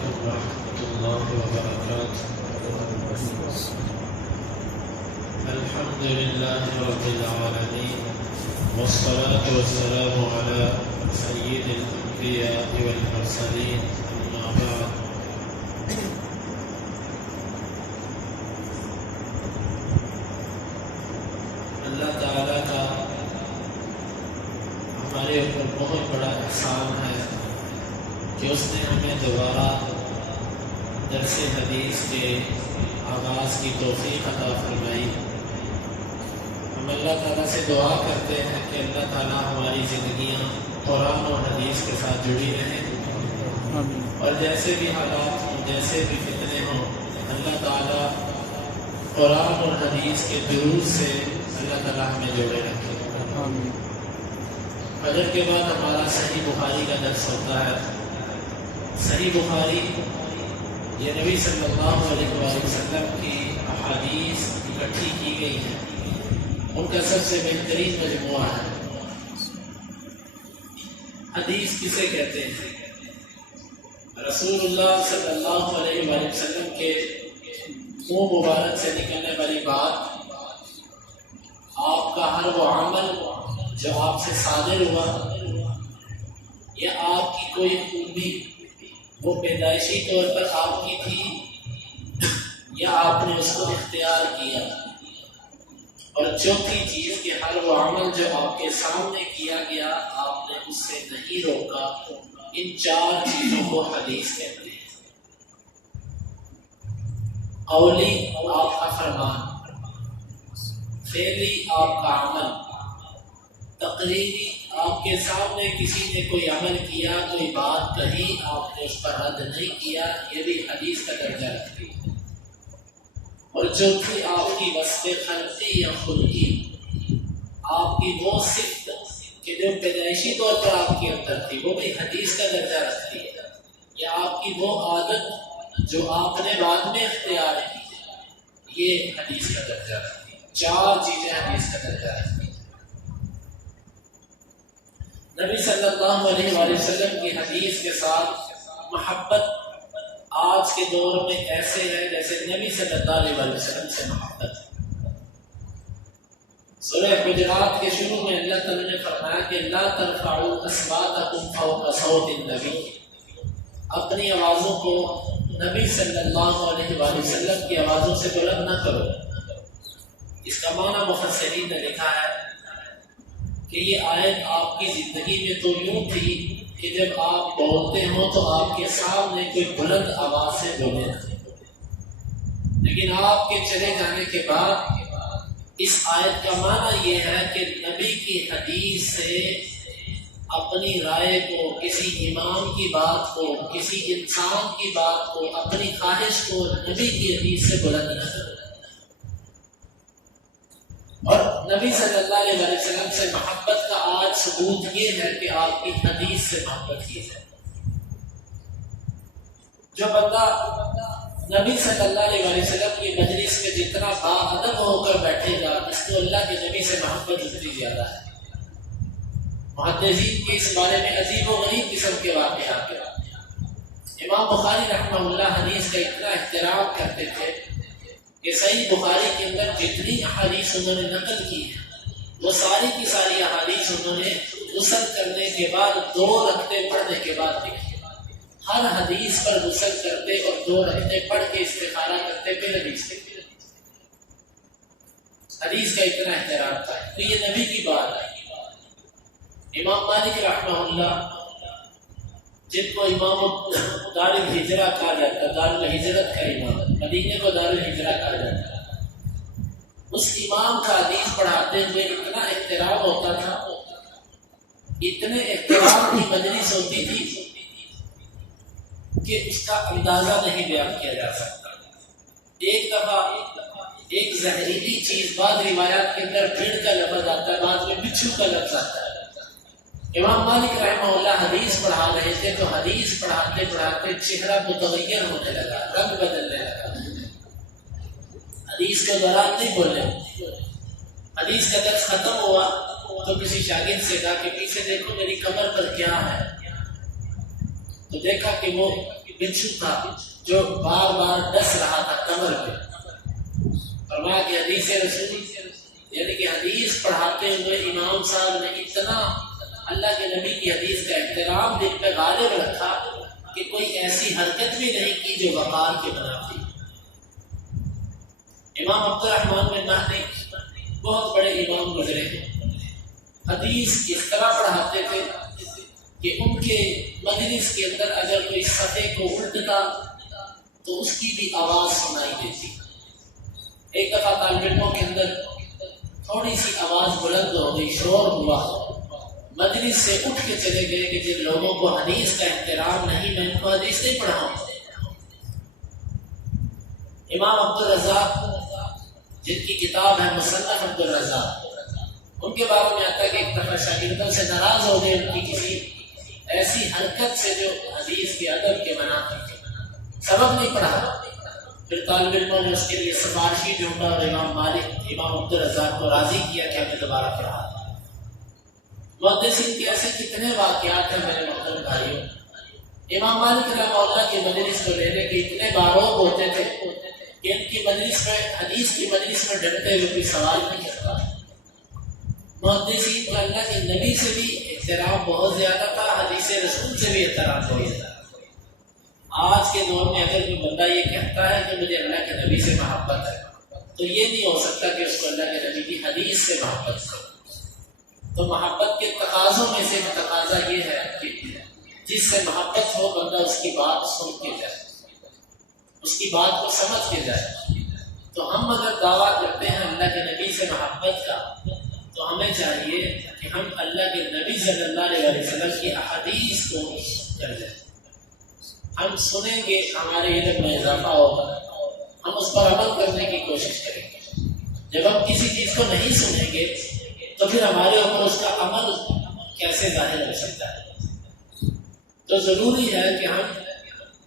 عليكم ورحمة الله وبركاته. الحمد لله رب العالمين، والصلاة والسلام على سيد الأنبياء والمرسلين، أما بعد. اللہ تعالیٰ کا ہمارے اوپر بہت بڑا احسان ہے کہ اس نے ہمیں دوبارہ درس حدیث کے آغاز کی توفیق عطا فرمائی۔ ہم اللہ تعالیٰ سے دعا کرتے ہیں کہ اللہ تعالیٰ ہماری زندگیاں قرآن و حدیث کے ساتھ جڑی رہیں، اور جیسے بھی حالات ہوں، جیسے بھی فتنے ہوں، اللہ تعالیٰ قرآن اور حدیث کے دروس سے اللہ تعالیٰ ہمیں جوڑے رکھے۔ فجر کے بعد ہمارا صحیح بخاری کا درس ہوتا ہے۔ صحیح بخاری یہ نبی صلی اللہ علیہ وسلم کی احادیث اکٹھی کی گئی ہیں، ان کا سب سے بہترین مجموعہ ہے۔ حدیث کسے کہتے ہیں؟ رسول اللہ صلی اللہ علیہ وسلم کے منہ مبارک سے نکلنے والی بات، آپ کا ہر وہ عمل جو آپ سے صادر ہوا، یا آپ کی کوئی خوبی وہ پیدائشی طور پر آپ کی تھی، یا آپ نے اس کو اختیار کیا، اور چوتھی چیز کہ ہر وہ عمل جو آپ کے سامنے کیا گیا آپ نے اس سے نہیں روکا۔ ان چار چیزوں کو حدیث کہتے ہیں۔ قولی آپ کا فرمان، فعلی آپ کا عمل، تقریری آپ کے سامنے کسی نے کوئی عمل کیا، کوئی بات کہی، آپ نے اس پر رد نہیں کیا، یہ بھی حدیث کا درجہ رکھتی ہے۔ اور چوتھی آپ کی وصف خلقی یا خلقی، آپ کی وہ صفت کہ جو پیدائشی طور پر آپ کے اندر تھی، وہ بھی حدیث کا درجہ رکھتی ہے۔ یا آپ کی وہ عادت جو آپ نے بعد میں اختیار کی، یہ حدیث کا درجہ رکھتی ہے۔ چار چیزیں حدیث کا درجہ رکھتی ہیں۔ نبی صلی اللہ علیہ وسلم کی حدیث کے ساتھ محبت آج کے دور میں ایسے ہے جیسے نبی صلی اللہ علیہ وسلم سے محبت ہے۔ سورہ حجرات کے شروع میں اللہ تعالیٰ نے فرمایا کہ لا ترفعوا اصواتکم فوق صوت النبی، اپنی آوازوں کو نبی صلی اللہ علیہ وسلم کی آوازوں سے بلند نہ کرو۔ اس کا معنی مفسرین نے لکھا ہے کہ یہ آیت آپ کی زندگی میں تو یوں تھی کہ جب آپ بولتے ہوں تو آپ کے سامنے کوئی بلند آواز سے بولے نہ، لیکن آپ کے چلے جانے کے بعد اس آیت کا معنی یہ ہے کہ نبی کی حدیث سے اپنی رائے کو، کسی امام کی بات کو، کسی انسان کی بات کو، اپنی خواہش کو نبی کی حدیث سے بلند نہ کرو۔ اور نبی صلی اللہ علیہ وسلم سے محبت کا آج ثبوت یہ ہے کہ آپ کی حدیث سے محبت کی جائے۔ جو بندہ نبی صلی اللہ علیہ وسلم کی مجلس میں جتنا باادب ہو کر بیٹھے گا، اس کو اللہ کے نبی سے محبت اتنی زیادہ ہے۔ محدثین کے اس بارے میں عجیب و غریب قسم کے واقعات ہیں۔ امام بخاری رحمہ اللہ حدیث کا اتنا احترام کرتے تھے کہ صحیح بخاری کے اندر جتنی احادیث انہوں نے نقل کی ہے، وہ ساری کی ساری احادیث انہوں نے غسل کرنے کے بعد 2 رکعتیں پڑھنے کے بعد لکھی۔ ہر حدیث پر غسل کرتے اور 2 رکعتیں پڑھ کے استخارہ کرتے، پھر حدیث لکھتے۔ حدیث کا اتنا احترام تھا، تو یہ نبی کی بات ہے۔ امام مالک رحمہ اللہ، جن کو امام دار الہجرہ کہا جاتا ہے، دار الہجرت کا امام، مدینے کو دار الہجرہ کہا جاتا ہے، اس امام کا حدیث پڑھاتے ہوئے اتنا احترام ہوتا تھا، اتنے احترام کی مجلس ہوتی تھی کہ اس کا اندازہ نہیں بیان کیا جا سکتا۔ ایک دفعہ ایک زہریلی چیز، بعض روایات کے اندر بھیڑ کا لفظ آتا ہے، بعض میں بچھو کا لفظ آتا ہے۔ امام مالک رحمہ اللہ حدیث پڑھا رہے تھے تو حدیث پڑھاتے پڑھاتے چہرہ متغیر ہونے لگا، رنگ بدلنے لگا، حدیث کے دوران نہیں بولے۔ حدیث کا درس ختم ہوا تو کسی شاگرد سے کہا کہ پیچھے دیکھو میری کمر پر کیا ہے، تو دیکھا کہ وہ بچھو تھا جو بار بار ڈس رہا تھا کمر پہ. فرمایا کہ حدیث رسول یعنی کہ حدیث پڑھاتے ہوئے امام صاحب نے اتنا اللہ کے نبی کی حدیث کا احترام دل پہ غالب رکھا کہ کوئی ایسی حرکت بھی نہیں کی جو وقار کے بنا تھی. امام عبد الرحمن بن مہدی بہت بڑے امام گزرے ہیں. حدیث اس طرح پڑھاتے تھے کہ ان کے مجلس کے اندر اگر کوئی صفحے کو الٹتا تو اس کی بھی آواز سنائی دیتی. ایک دفعہ طالب علموں کے اندر تھوڑی سی آواز بلند ہو گئی، شور ہوا، مجلس سے اٹھ کے چلے گئے کہ جن لوگوں کو حدیث کا احترام نہیں میں ان کو حدیث نہیں پڑھاؤں. امام عبد الرزاق جن کی کتاب ہے مصنف عبد الرزاق، ان کے بارے میں آتا ہے کہ ایک دفعہ شاگردوں سے ناراض ہو گئے ان کی کسی ایسی حرکت سے جو حدیث کے ادب کے بنا تھی، سبق نہیں پڑھا. پھر طالب علموں نے اس کے لیے سفارشی ڈھونڈا اور امام مالک امام عبد الرزاق کو راضی کیا کہ ہمیں دوبارہ پڑھا. محدثین کے ایسے کتنے واقعات ہیں میرے محترم بھائیوں. امام مالک رحمہ اللہ کی مجلس کو لینے کے اتنے باروق ہوتے تھے کہ ان کی مجلس میں حدیث کی مجلس میں ڈرتے ہوئے کوئی سوال نہیں کرتا. محدثین کا اللہ کے نبی سے بھی احترام بہت زیادہ تھا، حدیث رسول سے بھی احترام بہت زیادہ. آج کے دور میں اگر کوئی بندہ یہ کہتا ہے کہ مجھے اللہ کے نبی سے محبت ہے تو یہ نہیں ہو سکتا کہ اس کو اللہ کے نبی کی حدیث سے محبت ہو. تو محبت کے تقاضوں میں سے تقاضا یہ ہے کہ جس سے محبت ہو بندہ اس کی بات سن کے جائے، اس کی بات کو سمجھ کے جائے. تو ہم اگر دعویٰ کرتے ہیں اللہ کے نبی سے محبت کا تو ہمیں چاہیے کہ ہم اللہ کے نبی صلی اللہ علیہ وسلم کی احادیث کو کر جائیں. ہم سنیں گے، ہمارے علم میں اضافہ ہوگا، ہم اس پر عمل کرنے کی کوشش کریں گے. جب ہم کسی چیز کو نہیں سنیں گے تو پھر ہمارے اوپر اس کا عمل کیسے ظاہر ہو سکتا ہے؟ تو ضروری ہے کہ ہم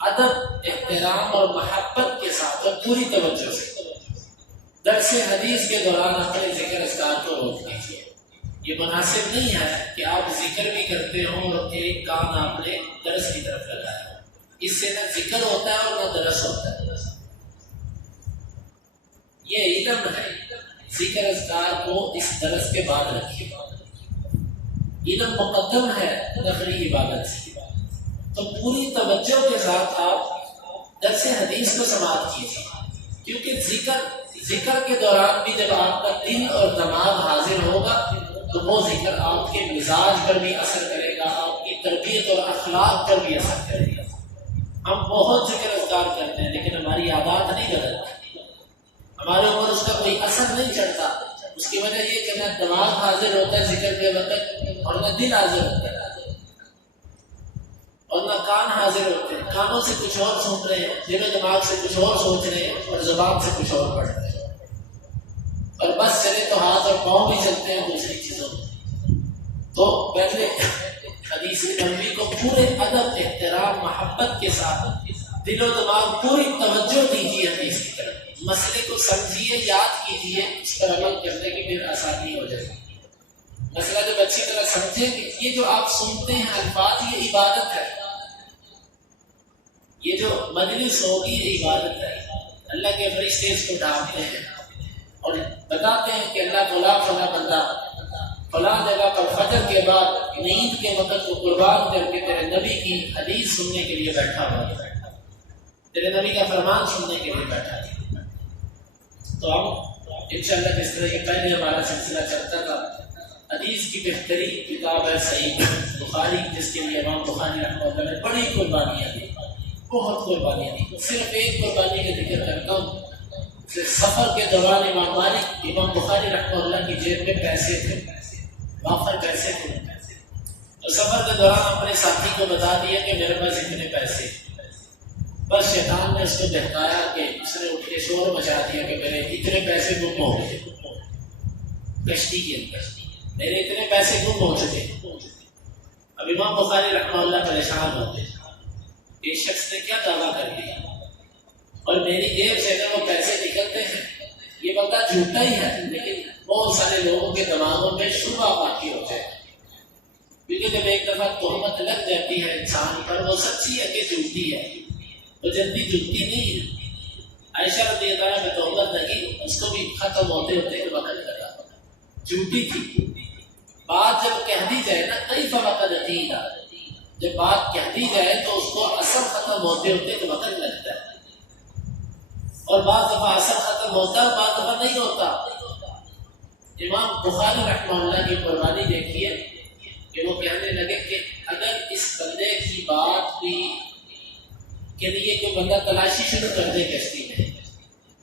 ادب، احترام اور محبت کے ساتھ اور پوری توجہ سے درس حدیث کے دوران اپنے ذکر اذکار کو روک دیجیے. یہ مناسب نہیں ہے کہ آپ ذکر بھی کرتے ہوں اور ایک کان آپ نے درس کی طرف لگایا. اس سے نہ ذکر ہوتا ہے اور نہ درس ہوتا ہے. یہ علم ہے. ذکر اذکار کو اس درس کے بعد رکھیے. علم مقدم ہے تفریح عبادت سے. تو پوری توجہ کے ساتھ آپ درس حدیث کو سماعت کیجیے، کیونکہ ذکر کے دوران بھی جب آپ کا دل اور دماغ حاضر ہوگا تو وہ ذکر آپ کے مزاج پر بھی اثر کرے گا، آپ کی تربیت اور اخلاق پر بھی اثر کرے گا. ہم بہت ذکر اذکار کرتے ہیں لیکن ہماری عادات نہیں بدلتی، ہمارے اوپر اس کا کوئی اثر نہیں چڑھتا. اس کی وجہ یہ کہ نہ دماغ حاضر ہوتا ہے ذکر کے وقت اور نہ دل حاضر ہوتا ہے اور نہ کان حاضر ہوتے ہیں. کانوں سے کچھ اور سن رہے ہیں، دل و دماغ سے کچھ اور سوچ رہے ہیں اور زبان سے کچھ اور پڑھ رہے ہیں. اور بس چلے تو ہاتھ اور پاؤں بھی چلتے ہیں دوسری چیزوں میں. تو پہلے حدیث نبوی کو پورے ادب، احترام، محبت کے ساتھ دل و دماغ پوری توجہ دیجیے حدیث کی طرف. مسئلے کو سمجھیے، یاد کیجیے، اس پر عمل کرنے کی پھر آسانی ہو جائے گی. مسئلہ جب اچھی طرح سمجھیں گے، یہ جو آپ سنتے ہیں الفاظ، یہ عبادت ہے. یہ جو مجلس ہوگی یہ عبادت ہے. اللہ کے فرشتے اس کو ڈھانپتے ہیں اور بتاتے ہیں کہ اللہ فلاں فلاں بندہ فلاں جگہ پر فجر کے بعد نیند کے وقت کو قربان کر کے تیرے نبی کی حدیث سننے کے لیے بیٹھا ہوا ہے، تیرے نبی کا فرمان سننے کے لیے بیٹھا ہے. تو ہم انشاءاللہ کس طرح یہ پہلے ہمارا سلسلہ چلتا تھا. حدیث کی بہترین کتاب ہے صحیح بخاری، جس کے لیے امام بخاری رحمہ اللہ نے بڑی قربانیاں دی، بہت قربانیاں دی. صرف ایک قربانی کا ذکر کرتا ہوں. سفر کے دوران امام مالک امام بخاری رحمہ اللہ کی جیب میں پیسے تھے، وافر پیسے تھے. تو سفر کے دوران اپنے ساتھی کو بتا دیا کہ میرے پاس اتنے پیسے. بس شیطان نے اس کو بہکایا کہ اس نے اٹھ کے شور مچا دیا کہ میرے اتنے پیسے گم ہو گئے کشتی کے اندر، میرے اتنے پیسے گم ہو چکے. اب امام بخاری رحمہ اللہ پریشان ہو گئے. اس شخص نے کیا دعویٰ کر دیا اور میری جیب سے اگر وہ پیسے نکلتے ہیں، یہ بندہ جھوٹا ہی ہے لیکن بہت سارے لوگوں کے دماغوں میں شبہ باقی ہو جائے. کیونکہ جب ایک دفعہ تہمت لگ جاتی ہے انسان پر، وہ سچی ہے کہ جھوٹی ہے، وہ جلدی جھکتی نہیں ہے. عائشہ رضی اللہ عنہا میں تہمت لگی، اس کو بھی ختم ہوتے ہوتے وقت لگا، جھوٹی تھی. بات جب کہہ دی جائے نا، کئی فوقت عقیدہ، جب بات کہہ دی جائے تو اس کو اثر ختم ہوتے ہوتے وقت لگتا ہے. اور بعض دفعہ اثر ختم ہوتا ہے، بعض دفعہ نہیں ہوتا. امام بخاری رحمہ اللہ کی قربانی دیکھیے کہ وہ کہنے لگے کہ اگر اس بندے کی بات بھی کے لیے کوئی بندہ تلاشی شروع کر دے کشتی میں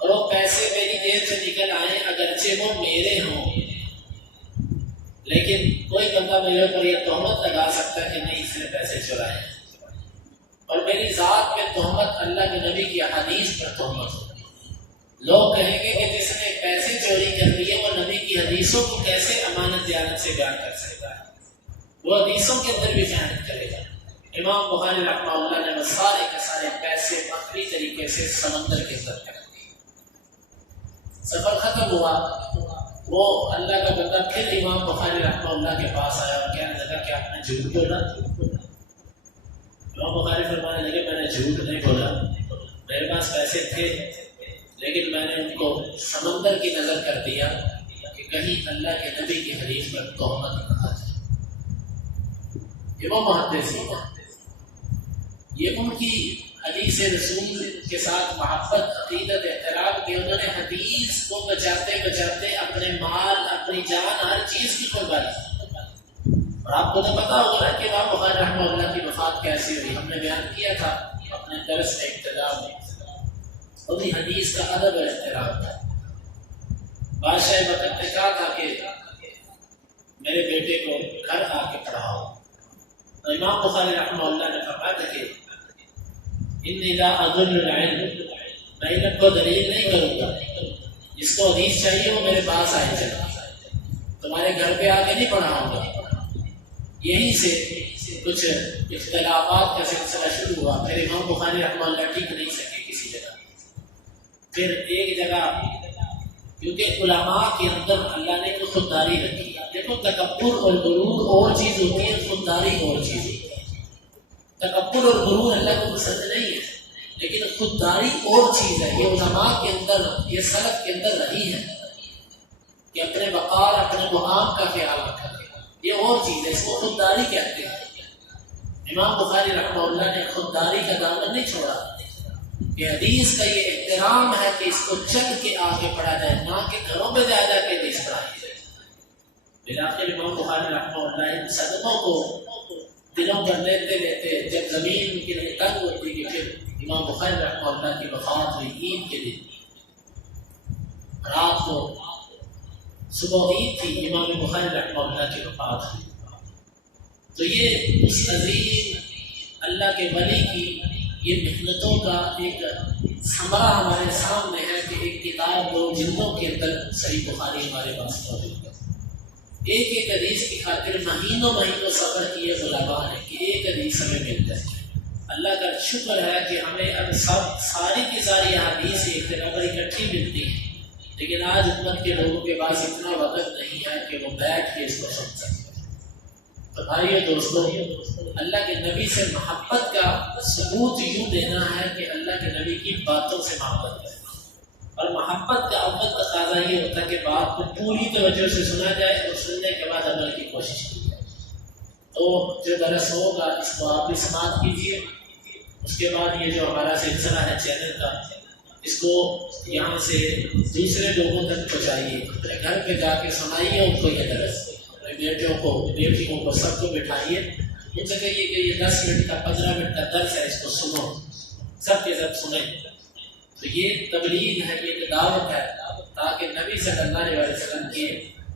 اور وہ پیسے میری جیب سے نکل آئے، اگرچہ وہ میرے ہوں، لیکن کوئی بندہ میرے اوپر یہ تہمت لگا سکتا ہے کہ نہیں اس نے پیسے چرائے، اور میری ذات پہ تہمت اللہ کے نبی کی حدیث پر تہمت ہوگی. لوگ کہیں گے کہ جس نے پیسے چوری کر لیے وہ نبی کی حدیثوں کو کیسے امانت دیانت سے بیان کر سکتا ہے، وہ حدیثوں کے اندر بھی خیانت کرے گا. امام بخاری رحمہ اللہ نے وہ سارے کے سارے پیسے مکری طریقے سے سمندر کے اندر کر دیے. سفر ختم ہوا، وہ اللہ کا بندہ پھر امام بخاری رحمہ اللہ کے پاس آیا اور کہنے لگا کہ آپ نے جھوٹ بولا. امام بخاری فرمانے لگے میں نے جھوٹ نہیں بولا، میرے پاس پیسے تھے لیکن میں نے ان کو سمندر کی نظر کر دیا کہ کہیں اللہ کے نبی کی حدیث پر تہمت نہ آ جائے. یہ وہ محدثین ہیں، یہ ان کی حدیث رسول کے ساتھ محبت، عقیدت، احترام کہ انہوں نے حدیث کو بچاتے بچاتے اپنے مال، اپنی جان، ہر چیز کی قربانی کی. اور آپ کو تو پتا ہوگا نا کہ امام بخاری رحمہ اللہ کی وفات کیسی ہوئی. ہم نے بیان کیا تھا اپنے درس میں ابتدا میں. وہی حدیث کا ادب اور احترام تھا. بادشاہ وقت نے کہا تھا کہ میرے بیٹے کو گھر آ کے پڑھاؤ. تو امام بخاری رحمہ اللہ نے فرمایا تھا کہ انی لا اضل العلم، میں علم کو دلیل نہیں کروں گا، جس کو حدیث چاہیے وہ میرے پاس آئے چلا، تمہارے گھر پہ آ کے نہیں پڑھاؤں گا. یہیں سے کچھ اختلافات کا سلسلہ شروع ہوا. پھر امام بخاری رحمہ اللہ ٹھیک نہیں سکے کسی جگہ. پھر ایک جگہ، کیونکہ علماء کے اندر اللہ نے کوئی خودداری رکھی ہے. دیکھو تکبر اور غرور اور چیز ہوتی ہے، خودداری اور چیز ہوتی ہے. تکبر اور غرور اللہ کو پسند نہیں ہے، لیکن خودداری اور چیز ہے. یہ علماء کے اندر، یہ سلف کے اندر رہی ہے کہ اپنے وقار، اپنے مقام کا خیال رکھا ہے. یہ اور چیز ہے، اس کو خودداری کہتے ہیں. امام بخاری رحمہ اللہ نے خودداری کا دامن نہیں چھوڑا کہ حدیث کا یہ احترام ہے کہ اس کو چل کے آگے پڑھا جائے، نہ کہ گھروں میں جا جا کے حدیث پڑھائی جائے. بالآخر امام بخاری رحمہ اللہ ان صدموں کو دلوں پر لیتے لیتے جب زمین کے لیے تنگ ہوتی کہ پھر امام بخاری رحمہ اللہ کی وفات ہوئی عید کے دن. رات کو صبح عید تھی، امام بخاری رحمہ اللہ کی وفات ہوئی. تو یہ اس عظیم اللہ کے ولی کی یہ محنتوں کا ایک ثمرہ ہمارے سامنے ہے کہ ایک کتاب 2 جلدوں کے اندر صحیح بخاری ہمارے پاس موجود ہے. ایک ایک حدیث کی خاطر مہینوں مہینوں سفر کیے علماء نے کہ ایک حدیث ہمیں مل جائے. اللہ کا شکر ہے کہ ہمیں اب ساری کی ساری حدیث ایک جگہ پر اکٹھی ملتی ہیں، لیکن آج امت کے لوگوں کے پاس اتنا وقت نہیں ہے کہ وہ بیٹھ کے اس کو سن سکیں. تو بھائیو دوستو، اللہ کے نبی سے محبت کا ثبوت یوں دینا ہے کہ اللہ کے نبی کی باتوں سے محبت کریں. اور محبت کا اول تقاضا یہ ہوتا ہے کہ بات کو پوری توجہ سے سنا جائے اور سننے کے بعد عمل کی کوشش کی جائے. تو جو درس ہوگا اس کو آپ بھی سماعت کیجیے. اس کے بعد یہ جو ہمارا سلسلہ ہے چینل کا، اس کو یہاں سے دوسرے لوگوں تک پہنچائیے. اپنے گھر پہ جا کے سنائیے ان کو یہ درس، اپنے بیٹوں کو، بیٹیوں کو، سب کو بٹھائیے. ان سے کہیے کہ یہ 10 منٹ کا 15 منٹ کا درس ہے، اس کو سنو، سب کے سب سنیں. تو یہ تبلیغ ہے، یہ دعوت ہے تاکہ نبی صلی اللہ علیہ وسلم کی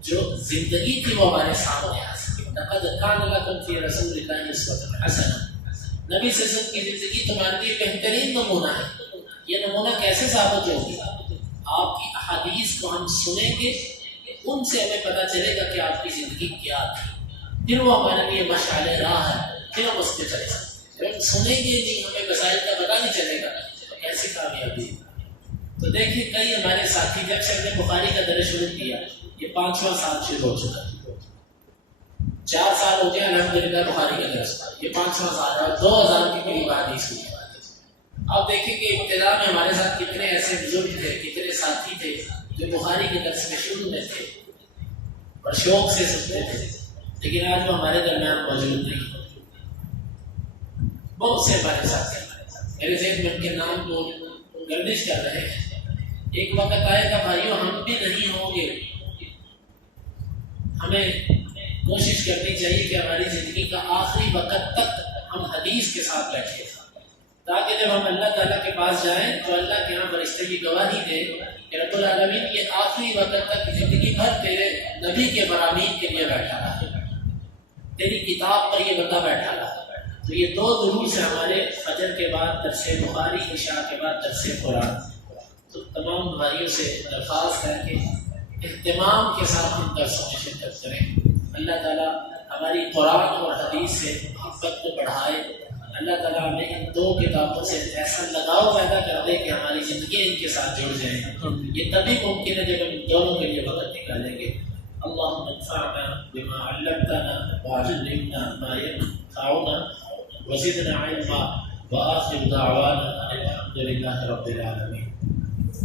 جو زندگی تھی وہ ہمارے سامنے آ سکے. لقد کان لکم فی رسول اللہ اسوۃ حسنہ. نبی صلی اللہ علیہ وسلم کی زندگی تمہارے لیے بہترین نمونہ ہے. یہ نمونہ کیسے ثابت ہوگی؟ آپ کی احادیث کو ہم سنیں گے، ان سے ہمیں پتہ چلے گا کہ آپ کی زندگی کیا تھی. پھر وہ ہمارے لیے مشعل راہ ہے، پھر ہم اس پہ چلے سکتے. ہم سنیں گے نہیں، ہمیں مسائل کا پتہ نہیں چلے گا، کیسی کامیابی. تو دیکھیے کئی ہمارے ساتھی جب سے ہم نے بخاری کا درس شروع کیا، یہ 5واں سال شروع ہو چکا ہے. 4 سال ہو گیا الحمدللہ بخاری کا درس، یہ 5واں سال ہے. 2000 کے قریب حدیث ہوئی. آپ دیکھیں کہ ابتدا میں ہمارے ساتھ کتنے ایسے بزرگ تھے، کتنے ساتھی تھے جو بخاری کے درس میں شروع میں تھے اور شوق سے سنتے تھے، لیکن آج وہ ہمارے درمیان موجود نہیں۔ بہت سے ہمارے ساتھ میرے ذہن میں ان کے نام کو گردش کر رہے ہیں۔ ایک وقت آئے گا بھائیوں ہم بھی نہیں ہوں گے، ہمیں کوشش کرنی چاہیے کہ ہماری زندگی کا آخری وقت تک ہم حدیث کے ساتھ بیٹھے، تاکہ جب ہم اللہ تعالیٰ کے پاس جائیں تو اللہ کے یہاں فرشتے کی گواہی دے کہ رب العالمین کے آخری وقت تک زندگی بھر تیرے نبی کے فرامین کے لیے بیٹھا رہا، تیری کتاب پر یہ بندہ بیٹھا رہا۔ تو یہ دو دروس ہیں ہمارے فجر کے بعد درس بخاری، عشاء کے بعد درس قرآن۔ تو تمام بھائیوں سے درخواست ہے کہ اہتمام کے ساتھ ان درسوں میں شرکت کریں۔ اللہ تعالیٰ ہماری قرآن اور حدیث سے محبت کو بڑھائے۔ اللہ تعالیٰ ہمیں ان دو کتابوں سے ایسا لگاؤ پیدا کر دے کہ ہماری زندگی ان کے ساتھ جڑ جائیں۔ یہ تبھی ممکن ہے جب ہم ان دونوں کے لیے وقت نکالیں گے۔ اللہم انفعنا بما علمتنا وعلمنا ما ينفعنا وزدنا علما وآخر دعوانا الحمد للہ رب العالمین۔